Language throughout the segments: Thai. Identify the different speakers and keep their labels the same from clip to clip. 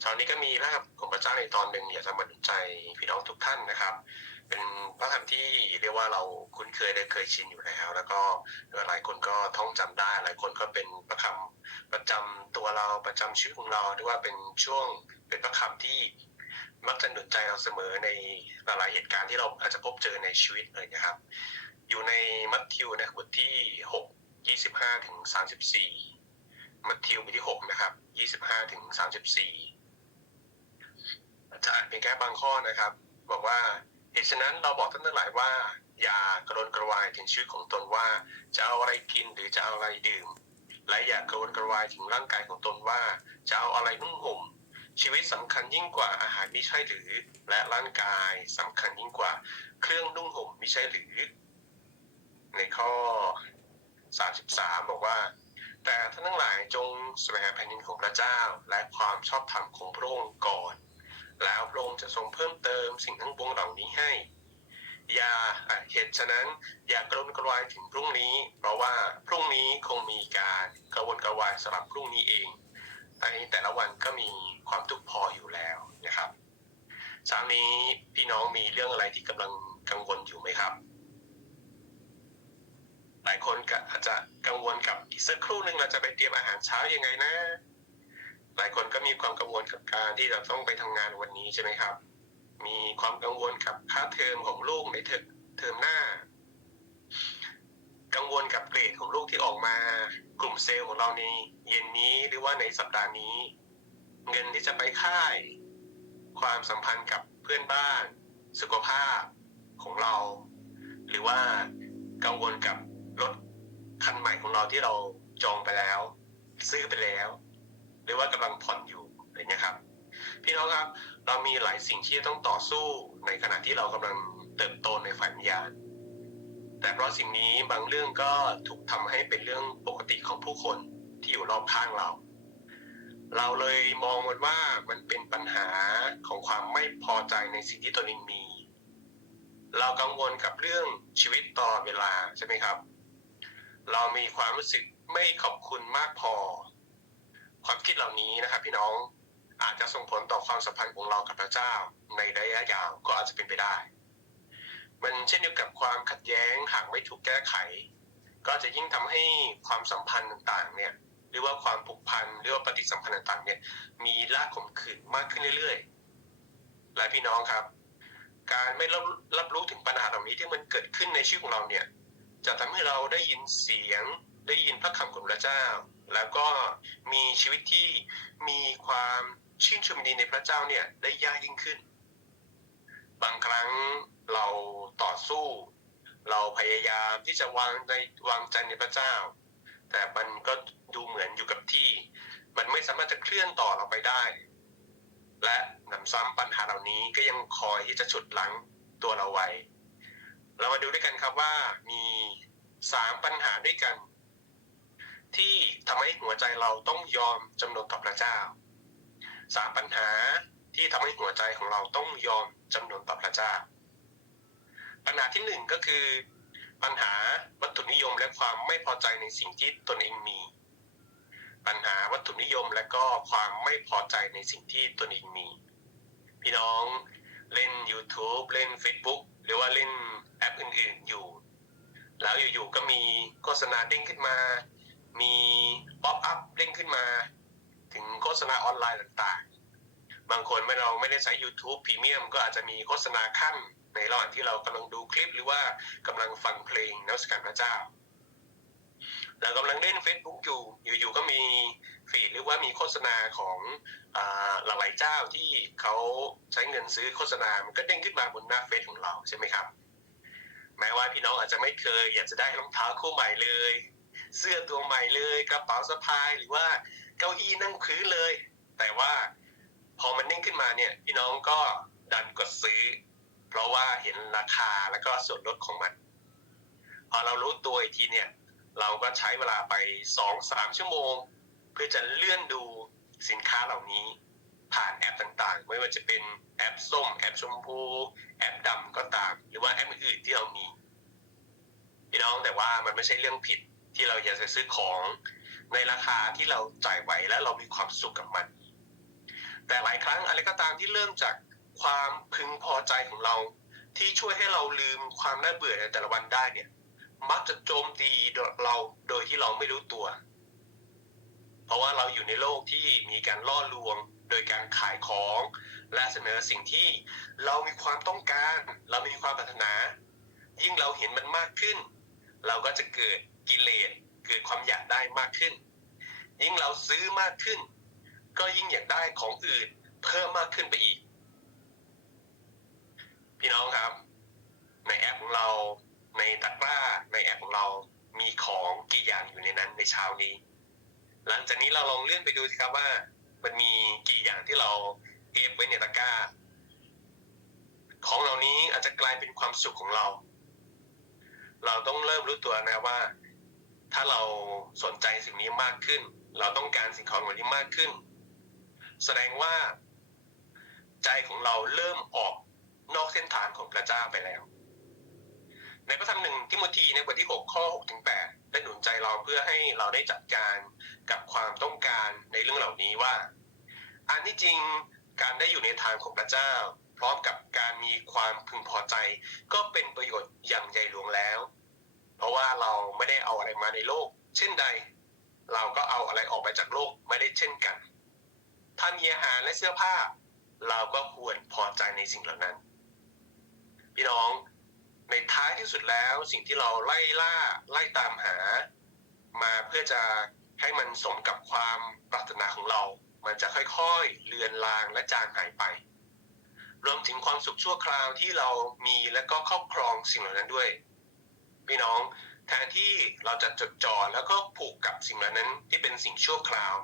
Speaker 1: เช้านี้ก็มีพระคำของพระเจ้าในตอนหนึ่งอยากจะมาหนุนใจพี่น้องทุกท่านนะครับ เป็นพระคำที่เรียกว่าเราคุ้นเคยและเคยชินอยู่แล้ว แล้วก็หลายคนก็ท่องจำได้หลายคนก็เป็นพระคำประจำตัวเราประจำชีวิตของเราเรียกว่าเป็นช่วงเป็นพระคำที่มักจะหนุนใจเราเสมอในหลายๆเหตุการณ์ที่เราอาจจะพบเจอในชีวิตเลยนะครับ อยู่ในมัทธิวนะบทที่หกยี่สิบห้าถึงสามสิบสี่มัทธิวบทที่หกนะครับยี่สิบห้าถึงสามสิบสี่ อาจารย์เพียงแค่บางข้อนะครับ บอกว่าเหตุฉะนั้นเราบอกท่านทั้งหลายว่า อย่ากระวนกระวายถึงชีวิตของตนว่า จะเอาอะไรกินหรือจะเอาอะไรดื่ม และอย่ากระวนกระวายถึงร่างกายของตนว่า จะเอาอะไรนุ่งห่มชีวิตสำคัญยิ่งกว่าอาหารมิใช่หรือ และร่างกายสำคัญยิ่งกว่า เครื่องนุ่งห่มมิใช่หรือ ในข้อ 33 บอกว่า แต่ท่านทั้งหลายจงแสวงแผ่นดินของพระเจ้าและความชอบธรรมของพระองค์ก่อน แล้วพระองค์จะทรงเพิ่มเติมสิ่งทั้งปวงเหล่านี้ให้ อย่าเหตุฉะนั้นอย่ากระวนกระวายถึงพรุ่งนี้ เพราะว่าพรุ่งนี้คงมีการกระวนกระวายสำหรับพรุ่งนี้เองในแต่ละวันก็มีความทุกข์พออยู่แล้วนะครับเช้านี้พี่น้องมีเรื่องอะไรที่กำลังกังวลอยู่ไหมครับ หลายคนก็อาจจะกังวลกับอีกสักครู่หนึ่งเราจะไปเตรียมอาหารเช้ายังไงนะ หลายคนก็มีความกังวลกับการที่เราต้องไปทำงานวันนี้ใช่ไหมครับ มีความกังวลกับค่าเทอมของลูกในเทเทอมหน้า กังวลกับเกรดของลูกที่ออกมากลุ่มเซลล์ของเราในเย็นนี้หรือว่าในสัปดาห์นี้ เงินที่จะไปค่าย ความสัมพันธ์กับเพื่อนบ้าน สุขภาพของเรา หรือว่ากังวลกับรถคันใหม่ของเราที่เราจองไปแล้ว ซื้อไปแล้ว หรือว่ากำลังผ่อนอยู่อะไรเงี้ยครับ พี่น้องครับเรามีหลายสิ่งที่ต้องต่อสู้ในขณะที่เรากำลังเติบโตในฝ่ายวิญญาณแต่เพราะสิ่งนี้บางเรื่องก็ถูกทำให้เป็นเรื่องปกติของผู้คนที่อยู่รอบข้างเรา เราเลยมองมันว่ามันเป็นปัญหาของความไม่พอใจในสิ่งที่ตนเองมี เรากังวลกับเรื่องชีวิตตลอดเวลาใช่ไหมครับ เรามีความรู้สึกไม่ขอบคุณมากพอ ความคิดเหล่านี้นะครับ พี่น้องอาจจะส่งผลต่อความสัมพันธ์ของเรากับพระเจ้า ในระยะยาวก็อาจจะเป็นไปได้ มันเช่นเดียวกับความขัดแย้งหากไม่ถูกแก้ไข ก็จะยิ่งทำให้ความสัมพันธ์ต่างๆ เนี่ยหรือว่าความผูกพันหรือว่าปฏิสัมพันธ์ต่างๆ เนี่ย มีรากขมขื่นมากขึ้นเรื่อยๆและพี่น้องครับ การไม่รับรับรู้ถึงปัญหาเหล่านี้ที่มันเกิดขึ้นในชีวิตของเราเนี่ย จะทำให้เราได้ยินเสียงได้ยินพระคำของพระเจ้า แล้วก็มีชีวิตที่มีความชื่นชมยินดีในพระเจ้าเนี่ยได้ยากยิ่งขึ้น บางครั้งเราต่อสู้ เราพยายามที่จะวางในวางใจในพระเจ้า แต่มันก็ดูเหมือนอยู่กับที่ มันไม่สามารถจะเคลื่อนต่อเราไปได้ และนำซ้ำปัญหาเหล่านี้ก็ยังคอยที่จะฉุดหลังตัวเราไว้ เรามาดูด้วยกันครับว่ามีสามปัญหาด้วยกัน ที่ทำให้หัวใจเราต้องยอมจำนนต่อพระเจ้าสามปัญหาที่ทำให้หัวใจของเราต้องยอมจำนนต่อพระเจ้า ปัญหาที่หนึ่งก็คือ ปัญหาวัตถุนิยมและความไม่พอใจในสิ่งที่ตนเองมี ปัญหาวัตถุนิยมและก็ความไม่พอใจในสิ่งที่ตนเองมี พี่น้องเล่น YouTube เล่น Facebook หรือว่าเล่นแอปอื่นๆอยู่ แล้วอยู่ๆก็มีโฆษณาเด้งขึ้นมา มีป๊อปอัพเด้งขึ้นมา ถึงโฆษณาออนไลน์ต่างๆ บางคนไม่เราไม่ได้ใช้ YouTube Premium ก็อาจจะมีโฆษณาขั้นในระหว่างที่เรากำลังดูคลิปหรือว่ากำลังฟังเพลงนมัสการพระเจ้าเรากำลังเล่น Facebook อยู่ อยู่ๆก็มีฟีดหรือว่ามีโฆษณาของอาหลายๆเจ้าที่เขาใช้เงินซื้อโฆษณา มันก็เด้งขึ้นมาบนหน้าเฟซของเราใช่ไหมครับ แม้ว่าพี่น้องอาจจะไม่เคยอยากจะได้รองเท้าคู่ใหม่เลย เสื้อตัวใหม่เลยกระเป๋าสะพายหรือว่าเก้าอี้นั่งพื้นเลย แต่ว่าพอมันนิ่งขึ้นมาเนี่ยพี่น้องก็ดันกดซื้อ เพราะว่าเห็นราคาแล้วก็ส่วนลดของมัน พอเรารู้ตัวอีกทีเนี่ย เราก็ใช้เวลาไปสองสามชั่วโมง เพื่อจะเลื่อนดูสินค้าเหล่านี้ผ่านแอปต่างๆ ไม่ว่าจะเป็นแอปส้ม แอปชมพู แอปดำก็ตาม หรือว่าแอปอื่นที่เรามี พี่น้องแต่ว่ามันไม่ใช่เรื่องผิด ที่เราอยากจะซื้อของในราคาที่เราจ่ายไหวและเรามีความสุขกับมัน แต่หลายครั้งอะไรก็ตามที่เริ่มจากความพึงพอใจของเราที่ช่วยให้เราลืมความน่าเบื่อในแต่ละวันได้เนี่ย มักจะโจมตีเราโดยที่เราไม่รู้ตัว เพราะว่าเราอยู่ในโลกที่มีการล่อลวง โดยการขายของ และเสนอสิ่งที่เรามีความต้องการ เรามีความปรารถนา ยิ่งเราเห็นมันมากขึ้น เราก็จะเกิด กิเลสเกิดความอยากได้มากขึ้น ยิ่งเราซื้อมากขึ้น ก็ยิ่งอยากได้ของอื่นเพิ่มมากขึ้นไปอีก พี่น้องครับ ในแอปของเราในตะกร้าในแอปของเรามีของกี่อย่างอยู่ในนั้นในเช้านี้ หลังจากนี้เราลองเลื่อนไปดูสิครับว่า มันมีกี่อย่างที่เราเอฟไว้ในตะกร้า ของเหล่านี้อาจจะกลายเป็นความสุขของเรา เราต้องเริ่มรู้ตัวนะว่า ถ้าเราสนใจสิ่งนี้มากขึ้น เราต้องการสิ่งของเหล่านี้มากขึ้น แสดงว่า ใจของเราเริ่มออกนอกเส้นทางของพระเจ้าไปแล้ว ในพระธรรมหนึ่งทิโมธีในบทที่ 6 ข้อ6ถึง8ได้หนุนใจเราเพื่อให้เราได้จัดการกับความต้องการในเรื่องเหล่านี้ว่า อันที่จริงการได้อยู่ในทางของพระเจ้า พร้อมกับการมีความพึงพอใจ ก็เป็นประโยชน์อย่างใหญ่หลวงแล้ว เพราะว่าเราไม่ได้เอาอะไรมาในโลก เช่นใด เราก็เอาอะไรออกไปจากโลกไม่ได้เช่นกัน ถ้ามีอาหารและเสื้อผ้า เราก็ควรพอใจในสิ่งเหล่านั้น พี่น้องในท้ายที่สุดแล้วสิ่งที่เราไล่ล่าไล่ตามหา มาเพื่อจะให้มันสมกับความปรารถนาของเรา มันจะค่อยๆ เลือนลางและจางหายไป รวมถึงความสุขชั่วคราวที่เรามีและก็ครอบครองสิ่งเหล่านั้นด้วย พี่น้องแทนที่เราจะจดจ่อแล้วก็ผูกกับสิ่งเหล่านั้นที่เป็นสิ่งชั่วคราว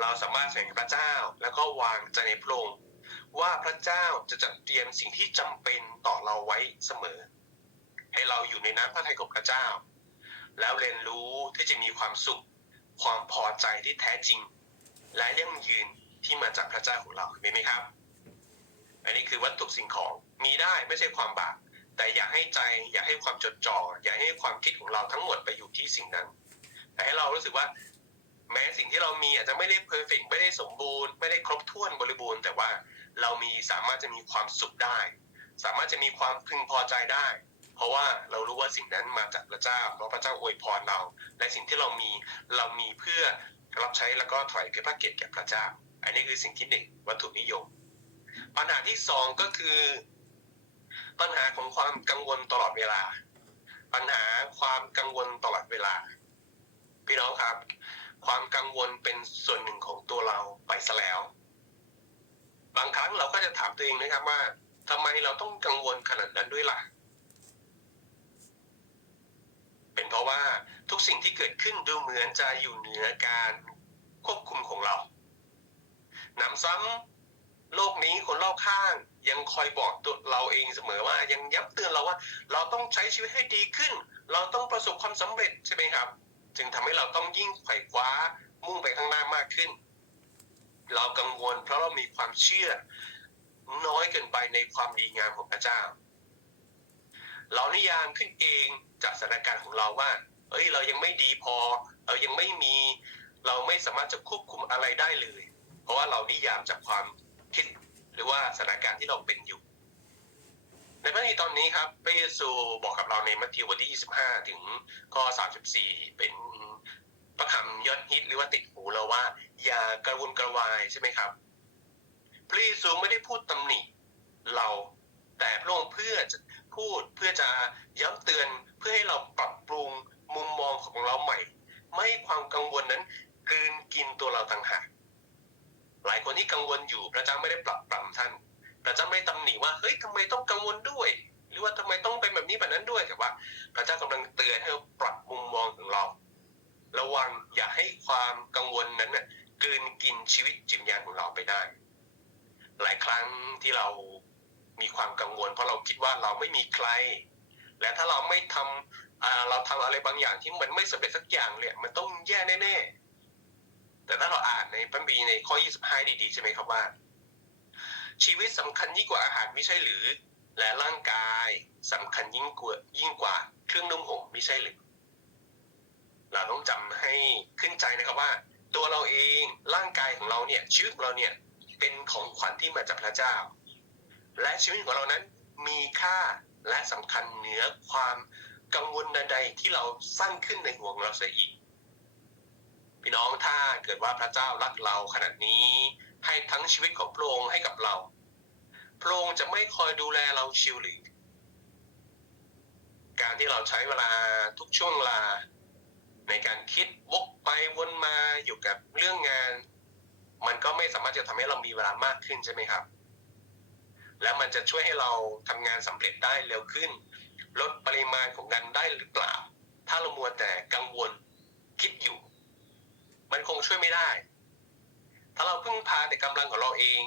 Speaker 1: เราสามารถแสงพระเจ้าแล้วก็วางใจในพระองค์ว่าพระเจ้าจะจัดเตรียมสิ่งที่จำเป็นต่อเราไว้เสมอ ให้เราอยู่ในน้ำพระทัยของพระเจ้า แล้วเรียนรู้ที่จะมีความสุข ความพอใจที่แท้จริง และยั่งยืนที่มาจากพระเจ้าของเราเห็นไหมครับ อันนี้คือวัตถุสิ่งของมีได้ไม่ใช่ความบาป แต่อย่าให้ใจอย่าให้ความจดจ่ออย่าให้ความคิดของเราทั้งหมดไปอยู่ที่สิ่งนั้น แต่ให้เรารู้สึกว่า แม้สิ่งที่เรามีอาจจะไม่ได้เพอร์เฟกไม่ได้สมบูรณ์ไม่ได้ครบถ้วนบริบูรณ์ แต่ว่าเรามีสามารถจะมีความสุขได้ สามารถจะมีความพึงพอใจได้ เพราะว่าเรารู้ว่าสิ่งนั้นมาจากพระเจ้าเพราะพระเจ้าอวยพรเรา และสิ่งที่เรามีเรามีเพื่อรับใช้แล้วก็ถวายพระเกียรติแก่พระเจ้า อันนี้คือสิ่งที่หนึ่งวัตถุนิยม ปัญหาที่สองก็คือ ปัญหาของความกังวลตลอดเวลา ปัญหาความกังวลตลอดเวลา พี่น้องครับ ความกังวลเป็นส่วนหนึ่งของตัวเราไปซะแล้ว บางครั้งเราก็จะถามตัวเองนะครับว่าทำไมเราต้องกังวลขนาดนั้นด้วยล่ะ เป็นเพราะว่าทุกสิ่งที่เกิดขึ้นดูเหมือนจะอยู่เหนือการควบคุมของเรานำซ้ำโลกนี้คนรอบข้าง ยังคอยบอกตัวเราเองเสมอว่ายังย้ำเตือนเราว่า เราต้องใช้ชีวิตให้ดีขึ้น เราต้องประสบความสำเร็จใช่ไหมครับ จึงทำให้เราต้องยิ่งไขว่คว้ามุ่งไปข้างหน้ามากขึ้น เรากังวล เพราะเรามีความเชื่อ น้อยเกินไปในความดีงามของพระเจ้า เรานิยามขึ้นเองจากสถานการณ์ของเราว่า เอ้ยเรายังไม่ดีพอ เรายังไม่มี เราไม่สามารถจะควบคุมอะไรได้เลย เพราะว่าเรานิยามจากความ หรือว่าสถานการณ์ที่เราเป็นอยู่ ในพระนีตอนนี้ครับพระเยซูบอกกับเราในมัทธิวบทที่ 25 ถึงข้อ 34 เป็นประคำยอดฮิตหรือว่าติดหูเราว่า อย่ากระวนกระวายใช่ไหมครับ พระเยซูไม่ได้พูดตำหนิเราแต่พระองค์เพื่อจะพูดเพื่อจะย้ำเตือนเพื่อให้เราปรับปรุงมุมมองของเราใหม่ ไม่ให้ความกังวลนั้นกลืนกินตัวเราต่างหาก หลายคนที่กังวลอยู่พระเจ้าไม่ได้ปรับปรำท่าน พระเจ้าไม่ได้ตำหนิว่าเฮ้ยทำไมต้องกังวลด้วย หรือว่าทำไมต้องเป็นแบบนี้แบบนั้นด้วยแต่ว่า พระเจ้ากำลังเตือนให้เราปรับมุมมองของเรา ระวังอย่าให้ความกังวลนั้นน่ะกลืนกินชีวิตจิตวิญญาณของเราไปได้ หลายครั้งที่เรามีความกังวล เพราะเราคิดว่าเราไม่มีใคร และถ้าเราไม่ทำอ่าเราทำอะไรบางอย่างที่มันไม่สำเร็จสักอย่างเลยมันต้องแย่แน่ๆ แต่ถ้าเราอ่านในพระบีในข้อ 25 ดีๆ ใช่ไหมครับว่า ชีวิตสำคัญยิ่งกว่าอาหารไม่ใช่หรือ และร่างกายสำคัญยิ่งกว่ายิ่งกว่าเครื่องนุ่งห่มไม่ใช่หรือ เราต้องจำให้ขึ้นใจนะครับว่า ตัวเราเองร่างกายของเราเนี่ยชีวิตของเราเนี่ยเป็นของขวัญที่มาจากพระเจ้า และชีวิตของเรานั้นมีค่าและสำคัญเหนือความกังวลใดๆที่เราสร้างขึ้นในหัวของเราเสียอีก พี่น้องถ้าเกิดว่าพระเจ้ารักเราขนาดนี้ ให้ทั้งชีวิตของพระองค์ให้กับเรา พระองค์จะไม่คอยดูแลเราชิวหรือการที่เราใช้เวลาทุกช่วงเวลา ในการคิดวกไปวนมาอยู่กับเรื่องงาน มันก็ไม่สามารถจะทำให้เรามีเวลามากขึ้นใช่ไหมครับ แล้วมันจะช่วยให้เราทำงานสำเร็จได้เร็วขึ้น ลดปริมาณของงานได้หรือเปล่า ถ้าเรามัวแต่กังวลคิดอยู่ มันคงช่วยไม่ได้ ถ้าเราพึ่งพาแต่กำลังของเราเอง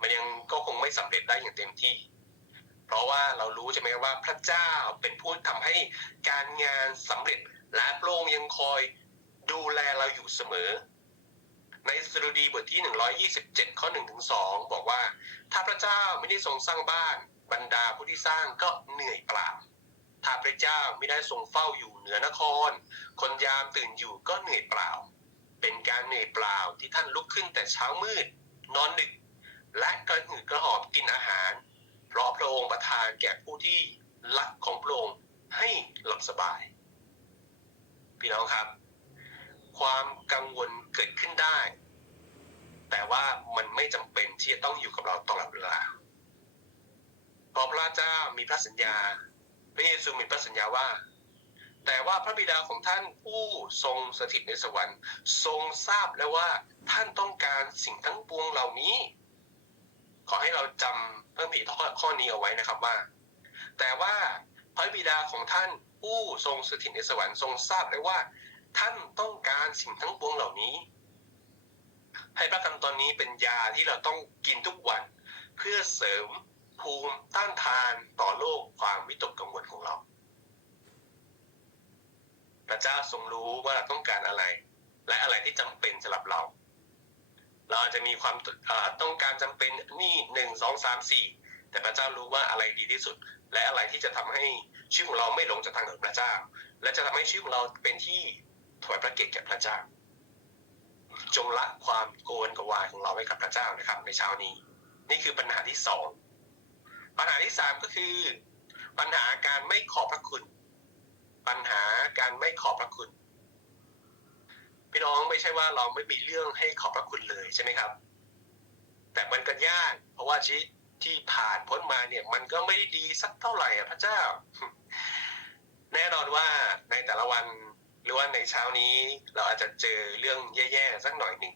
Speaker 1: มันยังก็คงไม่สำเร็จได้อย่างเต็มที่ เพราะว่าเรารู้ใช่ไหมว่าพระเจ้าเป็นผู้ทำให้การงานสำเร็จและพระองค์ยังคอยดูแลเราอยู่เสมอ ในสดุดีบทที่ 127 ข้อ1ถึง2บอกว่า ถ้าพระเจ้าไม่ได้ทรงสร้างบ้านบรรดาผู้ที่สร้างก็เหนื่อยเปล่า ถ้าพระเจ้าไม่ได้ทรงเฝ้าอยู่เหนือนคร คนยามตื่นอยู่ก็เหนื่อยเปล่า เป็นการเหนื่อยเปล่าที่ท่านลุกขึ้นแต่เช้ามืด นอนดึก และกระหืดกระหอบกินอาหาร เพราะพระองค์ประทานแก่ผู้ที่รักของพระองค์ให้หลับสบาย พี่น้องครับ ความกังวลเกิดขึ้นได้ แต่ว่ามันไม่จำเป็นที่จะต้องอยู่กับเราตลอดเวลาเพราะพระเจ้ามีพระสัญญาพระเยซูมีพระสัญญาว่า แต่ว่าพระบิดาของท่านผู้ทรงสถิตในสวรรค์ ทรงทราบแล้วว่าท่านต้องการสิ่งทั้งปวงเหล่านี้ ขอให้เราจำเพิ่มผีข้อนี้เอาไว้นะครับว่า แต่ว่าพระบิดาของท่านผู้ทรงสถิตในสวรรค์ทรงทราบแล้วว่า ท่านต้องการสิ่งทั้งปวงเหล่านี้ ให้พระคำตอนนี้เป็นยาที่เราต้องกินทุกวัน เพื่อเสริมภูมิต้านทานต่อโรคความวิตกกังวลของเรา พระเจ้าทรงรู้ว่าเราต้องการอะไร และอะไรที่จำเป็นสำหรับเรา เราอาจจะมีความต้องการจำเป็นนี่หนึ่งสองสามสี่แต่พระเจ้ารู้ว่าอะไรดีที่สุด และอะไรที่จะทำให้ชีวิตของเราไม่หลงจากทางของพระเจ้า และจะทำให้ชีวิตของเราเป็นที่ถวายพระเกียรติแก่พระเจ้า จงละความโกนกวายของเราไว้กับพระเจ้านะครับ ในเช้านี้ นี่คือปัญหาที่สองปัญหาที่สามก็คือ ปัญหาการไม่ขอบพระคุณ ปัญหาการไม่ขอบพระคุณ พี่น้องไม่ใช่ว่าเราไม่มีเรื่องให้ขอบพระคุณเลยใช่ไหมครับ แต่มันก็ยาก เพราะว่าชีวิตที่ผ่านพ้นมาเนี่ย มันก็ไม่ได้ดีสักเท่าไหร่อะพระเจ้า แน่นอนว่าในแต่ละวันหรือว่าในเช้านี้เราอาจจะเจอเรื่องแย่ๆสักหน่อยหนึ่ง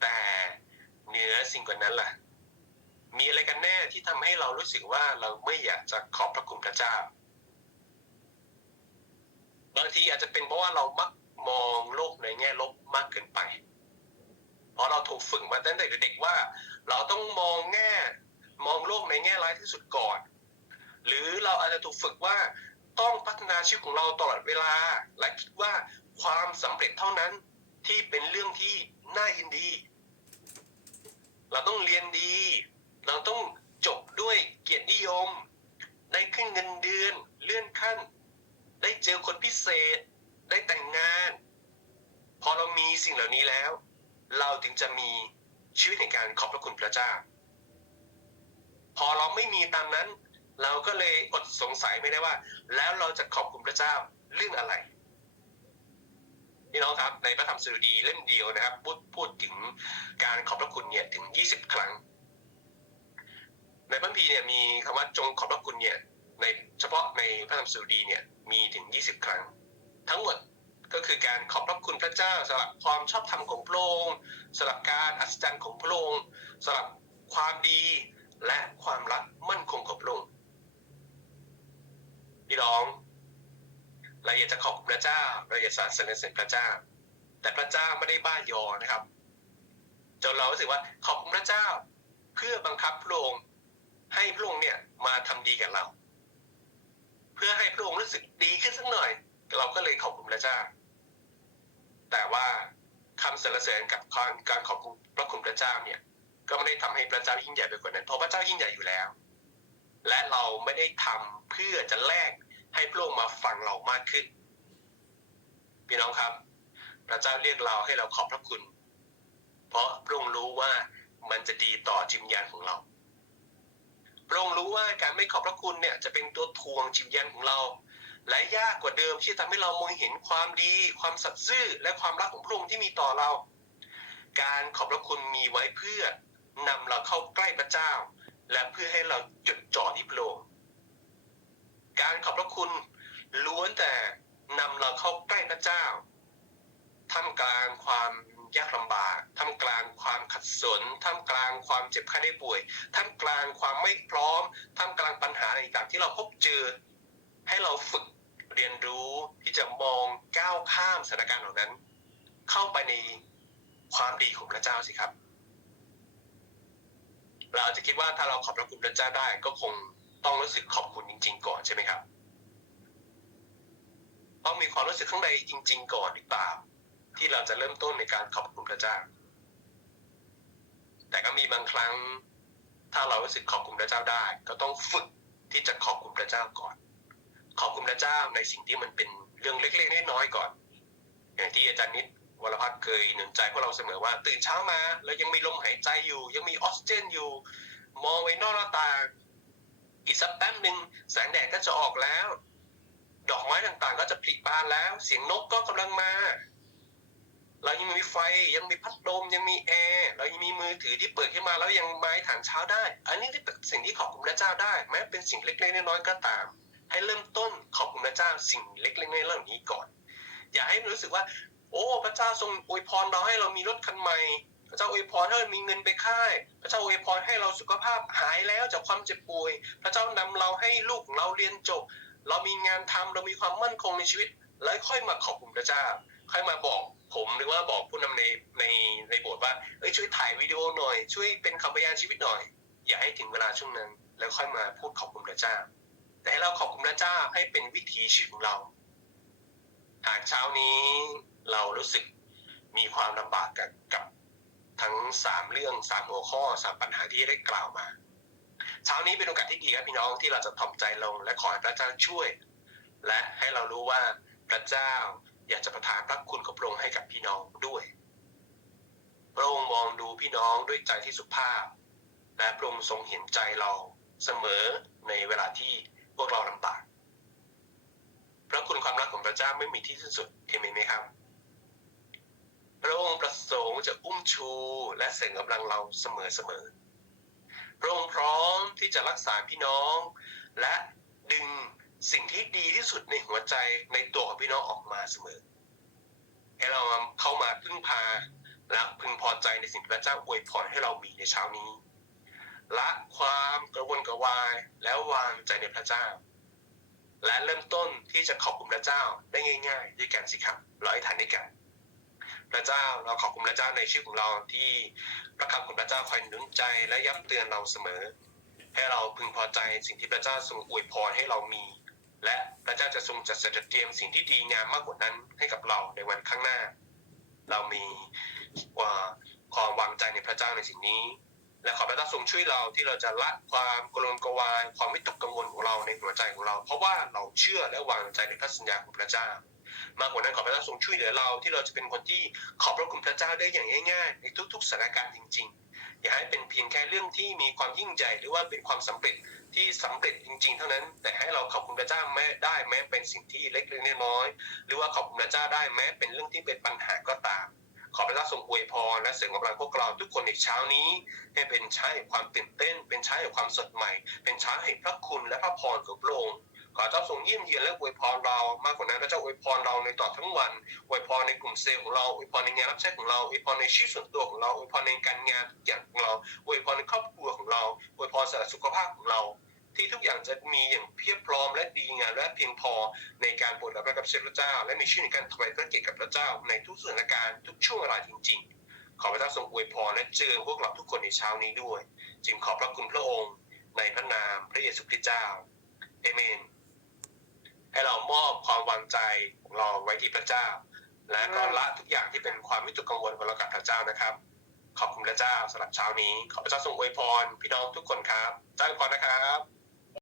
Speaker 1: แต่เหนือสิ่งกว่านั้นล่ะ มีอะไรกันแน่ที่ทำให้เรารู้สึกว่าเราไม่อยากจะขอบพระคุณพระเจ้า บางทีอาจจะเป็นเพราะว่าเรามักมองโลกในแง่ลบมากเกินไป เพราะเราถูกฝึกมาตั้งแต่เด็กว่า เราต้องมองแง่มองโลกในแง่ร้ายที่สุดก่อน หรือเราอาจจะถูกฝึกว่าต้องพัฒนาชีวิตของเราตลอดเวลา และคิดว่าความสำเร็จเท่านั้นที่เป็นเรื่องที่น่ายินดี เราต้องเรียนดี เราต้องจบด้วยเกียรตินิยม ได้ขึ้นเงินเดือน เลื่อนขั้น เจอคนพิเศษ ได้แต่งงาน พอเรามีสิ่งเหล่านี้แล้ว เราถึงจะมีชีวิตในการขอบพระคุณพระเจ้า พอเราไม่มีตามนั้น เราก็เลยอดสงสัยไม่ได้ว่า แล้วเราจะขอบคุณพระเจ้าเรื่องอะไรพี่น้องครับในพระธรรมสดุดีเล่มเดียวนะครับพูดพูดถึงการขอบพระคุณเนี่ยถึง 20 ครั้ง ในพระคัมภีเนี่ยมีคำว่าจงขอบพระคุณเนี่ยในเฉพาะในพระธรรมสดุดีเนี่ย มีถึง 20 ครั้ง ทั้งหมดก็คือการขอบพระคุณพระเจ้าสำหรับความชอบธรรมของพระองค์สำหรับการอัศจรรย์ของพระองค์สำหรับความดีและความรักมั่นคงของพระองค์พี่น้องเราอยากจะขอบคุณพระเจ้าเราอยากสรรเสริญพระเจ้า แต่พระเจ้าไม่ได้บ้ายอนะครับจนเรารู้สึกว่าขอบคุณพระเจ้าเพื่อบังคับพระองค์ให้พระองค์เนี่ยมาทำดีกับเรา พื่อให้พระองค์รู้สึกดีขึ้นสักหน่อย เราก็เลยขอบคุณพระเจ้า แต่ว่าคำสรรเสริญกับการขอบคุณพระคุณพระเจ้าเนี่ย ก็ไม่ได้ทำให้พระเจ้ายิ่งใหญ่ไปกว่านั้นเพราะพระเจ้ายิ่งใหญ่อยู่แล้ว และเราไม่ได้ทำเพื่อจะแลกให้พระองค์มาฟังเรามากขึ้น พี่น้องครับ พระเจ้าเรียกเราให้เราขอบพระคุณ เพราะพระองค์รู้ว่ามันจะดีต่อจิตวิญญาณของเรา พระองค์รู้ว่าการไม่ขอบพระคุณเนี่ยจะเป็นตัวทวงจิตวิญญาณของเรา และยากกว่าเดิมที่จะทำให้เรามองเห็นความดี ความสัตย์ซื่อและความรักของพระองค์ที่มีต่อเรา การขอบพระคุณมีไว้เพื่อนำเราเข้าใกล้พระเจ้า และเพื่อให้เราจดจ่อที่พระองค์การขอบพระคุณล้วนแต่นำเราเข้าใกล้พระเจ้าท่ามกลางความ ยากลำบากท่ามกลางความขัดสนท่ามกลางความเจ็บไข้ได้ป่วยท่ามกลางความไม่พร้อมท่ามกลางปัญหาต่างๆที่เราพบเจอ ให้เราฝึกเรียนรู้ที่จะมองก้าวข้ามสถานการณ์เหล่านั้น เข้าไปในความดีของพระเจ้าสิครับ เราจะคิดว่าถ้าเราขอบพระคุณพระเจ้าได้ ก็คงต้องรู้สึกขอบคุณจริง ๆ ก่อนใช่ไหมครับต้องมีความรู้สึกข้างในจริง ๆ ก่อนหรือเปล่า ที่เราจะเริ่มต้นในการขอบคุณพระเจ้า แต่ก็มีบางครั้ง ถ้าเรารู้สึกขอบคุณพระเจ้าได้ ก็ต้องฝึกที่จะขอบคุณพระเจ้าก่อน ขอบคุณพระเจ้าในสิ่งที่มันเป็นเรื่องเล็กๆน้อยๆก่อน อย่างที่อาจารย์นิดวรพัฒน์เคยหนุนใจพวกเราเสมอว่า ตื่นเช้ามา แล้วยังมีลมหายใจอยู่ ยังมีออกซิเจนอยู่ มองไปนอกหน้าต่างอีกสักแป๊บหนึ่งแสงแดดก็จะออกแล้ว ดอกไม้ต่างๆ ก็จะผลิบานแล้ว เสียงนกก็กำลังมา เรายังมีไฟยังมีพัดลมยังมีแอร์เรายังมีมือถือที่เปิดขึ้นมาแล้วยังไม้ถานเช้าได้ อันนี้เป็นสิ่งที่ขอบคุณพระเจ้าได้ แม้เป็นสิ่งเล็กๆน้อยๆก็ตาม ให้เริ่มต้นขอบคุณพระเจ้าสิ่งเล็กๆน้อยๆเหล่านี้ก่อน อย่าให้รู้สึกว่า โอ้พระเจ้าทรงอวยพรเราให้เรามีรถคันใหม่พระเจ้าอวยพรให้เรามีเงินไปค่าย พระเจ้าอวยพรให้เราสุขภาพหายแล้วจากความเจ็บป่วย พระเจ้านำเราให้ลูกเราเรียนจบ เรามีงานทำเรามีความมั่นคงในชีวิต แล้วค่อยมาขอบคุณพระเจ้า ค่อยมาบอก ผมหรือว่าบอกผู้นำในในในโบสถ์ว่าเอ้ยช่วยถ่ายวิดีโอหน่อย ช่วยเป็นคำพยานชีวิตหน่อย อย่าให้ถึงเวลาช่วงนั้น แล้วค่อยมาพูดขอบคุณพระเจ้า แต่ให้เราขอบคุณพระเจ้าให้เป็นวิถีชีวิตของเรา หากเช้านี้เรารู้สึกมีความลำบากกับกับทั้งสามเรื่องสามหัวข้อสามปัญหาที่ได้กล่าวมา เช้านี้เป็นโอกาสที่ดีครับพี่น้องที่เราจะถ่อมใจลง และขอให้พระเจ้าช่วย และให้เรารู้ว่าพระเจ้า อยากจะประทานพระคุณของพระองค์ให้กับพี่น้องด้วยพระองค์มองดูพี่น้องด้วยใจที่สุภาพ และพระองค์ทรงเห็นใจเราเสมอในเวลาที่พวกเราลำบากพระคุณความรักของพระเจ้าไม่มีที่สิ้นสุดเอเมนไหมครับ พระองค์ประสงค์จะอุ้มชูและเสริมกำลังเราเสมอเสมอพระองค์พร้อมที่จะรักษาพี่น้อง และดึง สิ่งที่ดีที่สุดในหัวใจในตัวของพี่น้องออกมาเสมอให้เราเข้ามาพึ่งพาและพึงพอใจในสิ่งที่พระเจ้าอวยพรให้เรามีในเช้านี้ ละความกระวนกระวายแล้ววางใจในพระเจ้า และเริ่มต้นที่จะขอบคุณพระเจ้าได้ง่าย ๆ ด้วยกันสิครับราให้ทันด้วยกัน พระเจ้าเราขอบคุณพระเจ้าในชีวิตของเราที่พระคำของพระเจ้าคอยหนุนใจและย้ำเตือนเราเสมอ ให้เราพึงพอใจสิ่งที่พระเจ้าทรงอวยพรให้เรามี และพระเจ้าจะทรงจัดสรรเตรียมสิ่งที่ดีงามมากกว่านั้นให้กับเราในวันข้างหน้า เรามีความวางใจในพระเจ้าในสิ่งนี้ และขอพระเจ้าทรงช่วยเราที่เราจะละความกระวนกวายความวิตกกังวลของเราในหัวใจของเรา เพราะว่าเราเชื่อและวางใจในพระสัญญาของพระเจ้ามากกว่านั้นขอพระเจ้าทรงช่วยเหลือเราที่เราจะเป็นคนที่ขอบพระคุณพระเจ้าได้อย่างง่ายๆ ในทุก ๆสถานการณ์จริง ๆ อย่าให้เป็นเพียงแค่เรื่องที่มีความยิ่งใหญ่หรือว่าเป็นความสำเร็จที่สำเร็จจริง ๆ เท่านั้น แต่ให้เราขอบคุณพระเจ้าแม้ได้แม้เป็นสิ่งที่เล็กๆน้อยๆหรือว่าขอบคุณพระเจ้าได้แม้เป็นเรื่องที่เป็นปัญหาก็ตาม ขอพระเจ้าทรงอวยพรและเสริมกำลังพวกเราทุกคนในเช้านี้ ให้เป็นเช้ความตื่นเต้น เป็นเช้ความสดใหม่ เป็นเช้าแห่งพระคุณและพระพรของพระองค์ ขอเจ้าทรงเยี่ยมเยียนและอวยพรเรามากกว่านั้นพระเจ้าอวยพรเราในตลอดทั้งวันอวยพรในกลุ่มเซลล์ของเราอวยพรในงานรับใช้ของเราอวยพรในชีวิตส่วนตัวของเราอวยพรในการงานทุกอย่างของเราอวยพรในครอบครัวของเราอวยพรสำหรับสุขภาพของเรา ที่ทุกอย่างจะมีอย่างเพียบพร้อมและดีงามและเพียงพอในการโปรดรับกับเชพระเจ้า และมีชื่อในการถวายพระเกียรติกับพระเจ้า ในทุกสถานการณ์ทุกช่วงเวลาจริง ๆขอพระเจ้าทรงอวยพรและเจอพวกเราทุกคนในเช้านี้ด้วย จึงขอบพระคุณพระองค์ ในพระนามพระเยซูคริสต์เจ้า เอเมน ให้เรามอบความวางใจของเราไว้ที่พระเจ้า และก็ละทุกอย่างที่เป็นความวิตกกังวลของเรากับพระเจ้านะครับ ขอบคุณพระเจ้าสำหรับเช้านี้ ขอพระเจ้าทรงอวยพร พี่น้องทุกคนครับเจ้าอวยพรนะครับ